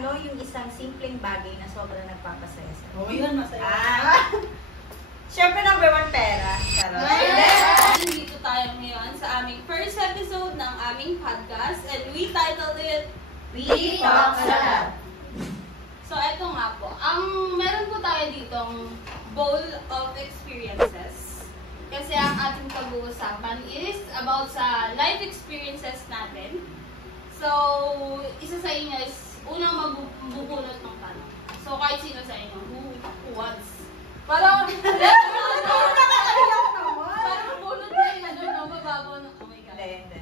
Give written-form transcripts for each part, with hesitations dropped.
ano yung isang simpleng bagay na sobrang nagpapasaya sa'yo? Oo, yun, masaya. Siyempre, number 1, pera. Nandito tayo ngayon sa aming first episode ng aming podcast and we titled it We Talk Salad. So, eto nga po. Meron po tayo ditong bowl of experiences. Kasi ang ating pag-uusapan is about sa life experiences natin. So, isa sa inyo is unang magbubulot ng tanong. So, kahit sino sa inyo, who wants? Parang bulot na yun, ano, mababaw na. Oh my God. Hindi.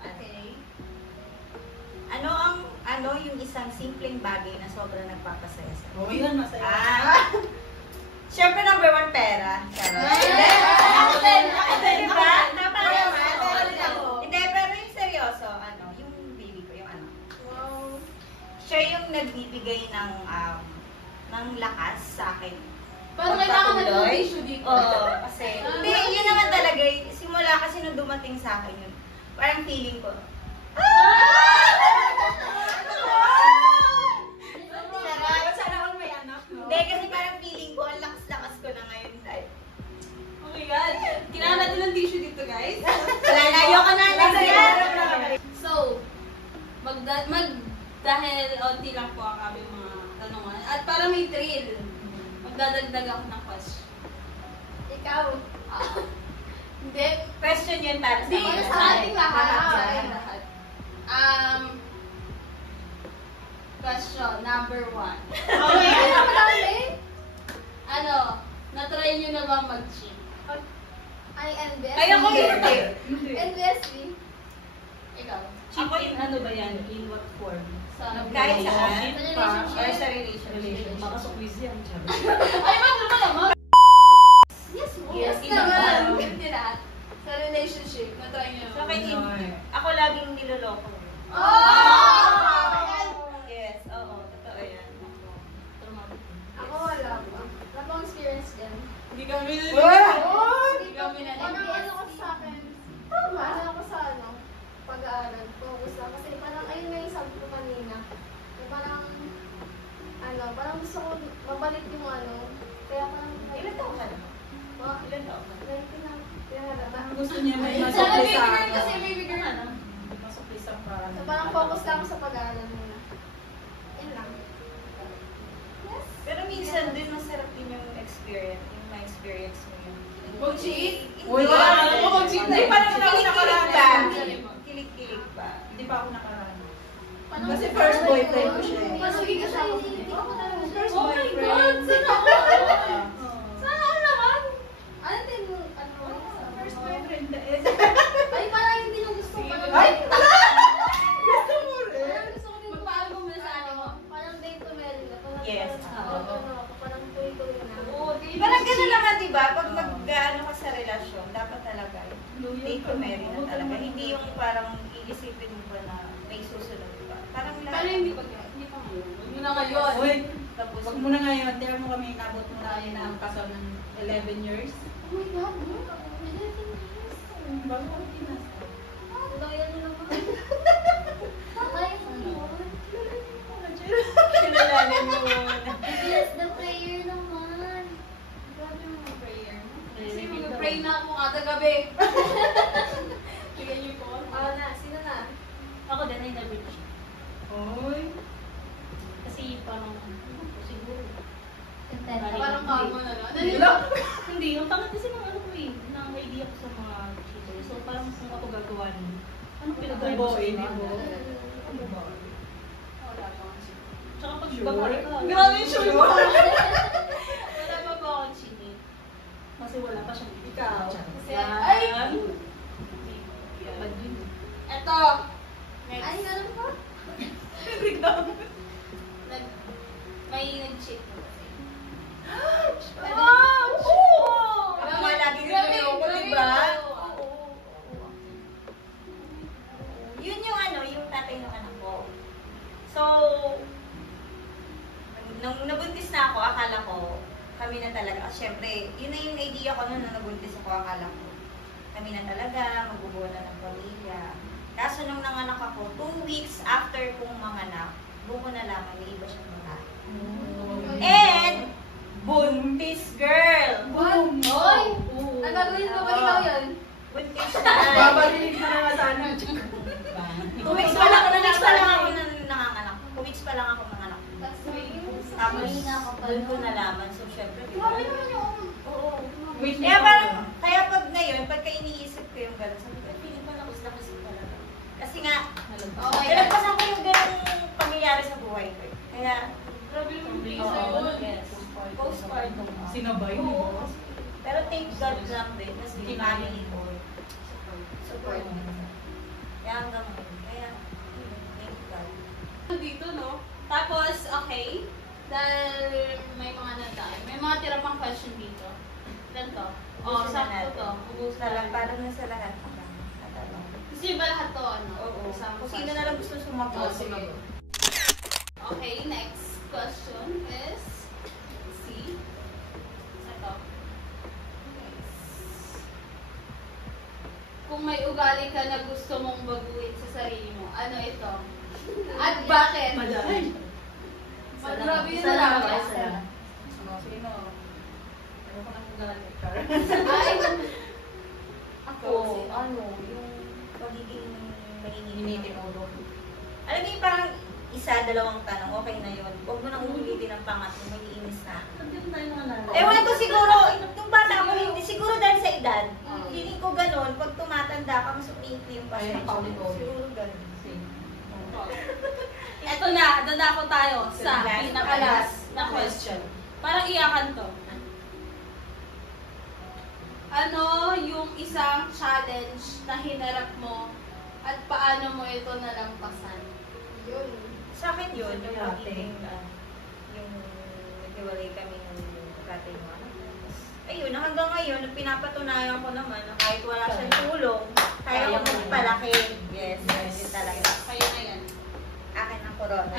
Okay. Ano yung isang simpleng bagay na sobrang nagpapasaya sa'yo? Oo, yun, masaya. Siyempre, number 1, pera. Diba? Hindi, pero yung seryoso, yung baby ko, yung anak. Wow. Siya yung nagbibigay ng lakas sa akin. Parang kailangan na ng Pagpatuloy. tissue dito. Oo, kasi, hindi, yun naman talaga, simula kasi nung dumating sa akin yun, parang feeling ko, Sana may anak, no? hindi, kasi parang feeling ko, ang lakas-lakas ko na ngayon dahil, Oh my God. Kailangan natin ng tissue dito, guys. wala na, ayoko na, So, dahil onti lang po ang aming mga tanungan. At para may thrill, magdadagdag ako ng question. Ikaw. Hindi. question yun para sa Hindi, mga sa ating lahat. Sa ating lahat. Question number 1. Okay. Ano, natry nyo na ba mag-cheat? Ay, NBS. Ay, ako hindi. NBSB. Ikaw? Ako in ano ba yan? In what form? Sa Kahit saan, Relationship pa, pa, or sa relationship. Baka sa quiz yan. Ay, wag naman. Yes, mo. Yes, Naman. naman. Hindi na. Sa relationship, natry nyo Sa akin, No. ako laging niloloko. Oh! Yes, oo, totoo yan. Ako wala pa. Wala pang experience dyan. Hindi kami na. Hindi kami na. Parang ano ko sa akin. Ano ako sa pag-aaral. Focus lang. Kasi parang ayun na yung sabi ko kanina. Na parang parang gusto ko mabalik yung Kaya parang Ilan taon ka na? Mga Ilan taon ka na? 19 na. Pinarata. Gusto niya may Sa masok baby sa girl kasi, baby girl. ano? Masok sa para. So parang focus lang ako sa pag-aaral muna. Yun lang. Yes. Pero minsan din masarap din yung experience, yung ma-experience mo yun. Mag-cheat? Uy, Ako mag-cheat na. Hindi pa naman ako Kilig-kilig nakaranas. ba? Kilig-kilig ba? Hindi pa ako nakaraan. Parang Kasi first boyfriend ko siya eh. Mas hindi kasama ko. Ako talaga. First Oh my boyfriend. God! Sana all! Oo. Sana all naman! Ano din yung First boyfriend na eh. Ay, parang hindi yung gusto ko. Ay! Gusto mo rin? Parang gusto ko din. Magpaalam mo muna sa ano mo. Parang date to marry na. Parang Yes. parang tuloy-tuloy na. Oo, di. Parang gano'n naman, di ba? Pag mag-ano ka sa relasyon, dapat talaga date to marry na talaga. Hindi yung parang iisipin mo ba na may susunod pa. Parang Pero lahat. hindi pa ngayon. Huwag mo na ngayon. Uy, Tapos, wag mo na ngayon. Tira mo kami, nabot mo na yun ang kasal ng 11 years. Oh my God, no? 11 years. Bago ako kinasal. Loyal mo naman. Ay, yun. kinalanin mo muna. Yes, the prayer naman. Grabe yung mga prayer mo. Kasi mag-pray na ako kada gabi. Bigyan niyo po. Sino na? Ako din ay nabit. Uy. Kasi parang, siguro. Parang kamo na lang. Hindi, ang pangit kasi ng ano ko eh, ng idea ko sa mga cheater. So parang kung ako gagawa nun, anong pinagawa mo sa Boy, iba? di ba? Wala pa kasi. Tsaka pag Sure? babae ka, Grabe yung sure mo. wala pa po akong chinit. Kasi wala pa siyang Ikaw. Kasi, ay! Bad yun. Eto. Ay, meron pa? May nag-cheat mo kasi. Ako nga lagi niloloko, di ba? Yun yung yung tatay ng anak ko. So, nung nabuntis na ako, akala ko, kami na talaga. Siyempre, yun na yung idea ko nung nabuntis ako, akala ko. Kami na talaga, magbubuo na ng pamilya. Kaso nung nanganak ako, 2 weeks after kong manganak, Doon ko nalaman, may iba siyang babae. And, buntis girl! Boom! Oy! Ang gagawin ko ba ikaw yun? Buntis na. Babalilig ka na sana. 2 weeks pa lang ako nanganganak. 2 weeks pa lang ako nanganak. Tapos, doon ko nalaman. So, syempre, Grabe naman yung... oo. Wait, Kaya pag ngayon, pagka iniisip ko yung gano'n, sabi ko, feeling ko lakas talaga. Kasi nga, nalagpasan ko yung gano'ng pangyayari sa buhay ko. Kaya, Grabe yung oo, yun. yes. Postpartum. Sinabay mo. Oo. Pero thank God lang din, kasi yung family ko, support. Kaya hanggang ngayon. Kaya, thank God. Dito, no? Tapos, okay. Dahil may mga nandaan. May mga tira pang question dito. Ganito. Oo, sakto to. Ubusan lang, parang nasa lahat. Gusto niyo ba lahat to, ano? Oo. Isang Kung sino question? na lang gusto sumagot. Sige. Okay, next question is C. Ito. Kung may ugali ka na gusto mong baguhin sa sarili mo, ano ito? At bakit? Madami. Grabe yun Isa lang. lang. Isa lang. Sino? Ayoko nang galang car. Ay, Ako, yung pagiging Initin ulo. Alam mo yung parang isa, dalawang tanong, okay na yun. Huwag mo nang ulitin ang pangatlo, mag-iinis na. Sabihin tayo ng alala. Ewan ko siguro, nung bata ako, hindi siguro dahil sa edad. Feeling ko ganun, pag tumatanda ka, mas umiikli yung pasensya. Ayun, paulit-ulit. Siguro ganun. eto na, dadako tayo sa pinaka-last na question. Parang iyakan to. Ano yung isang challenge na hinarap mo at paano mo ito nalampasan? Yun. Sa akin yun, yung pagiging, yung naghiwalay kami ng tatay mo. Ayun, hanggang ngayon, pinapatunayan ko naman na kahit wala siyang tulong, kaya ko magpalaki. Yes, yun talaga. Kayo na yan. Akin ang corona.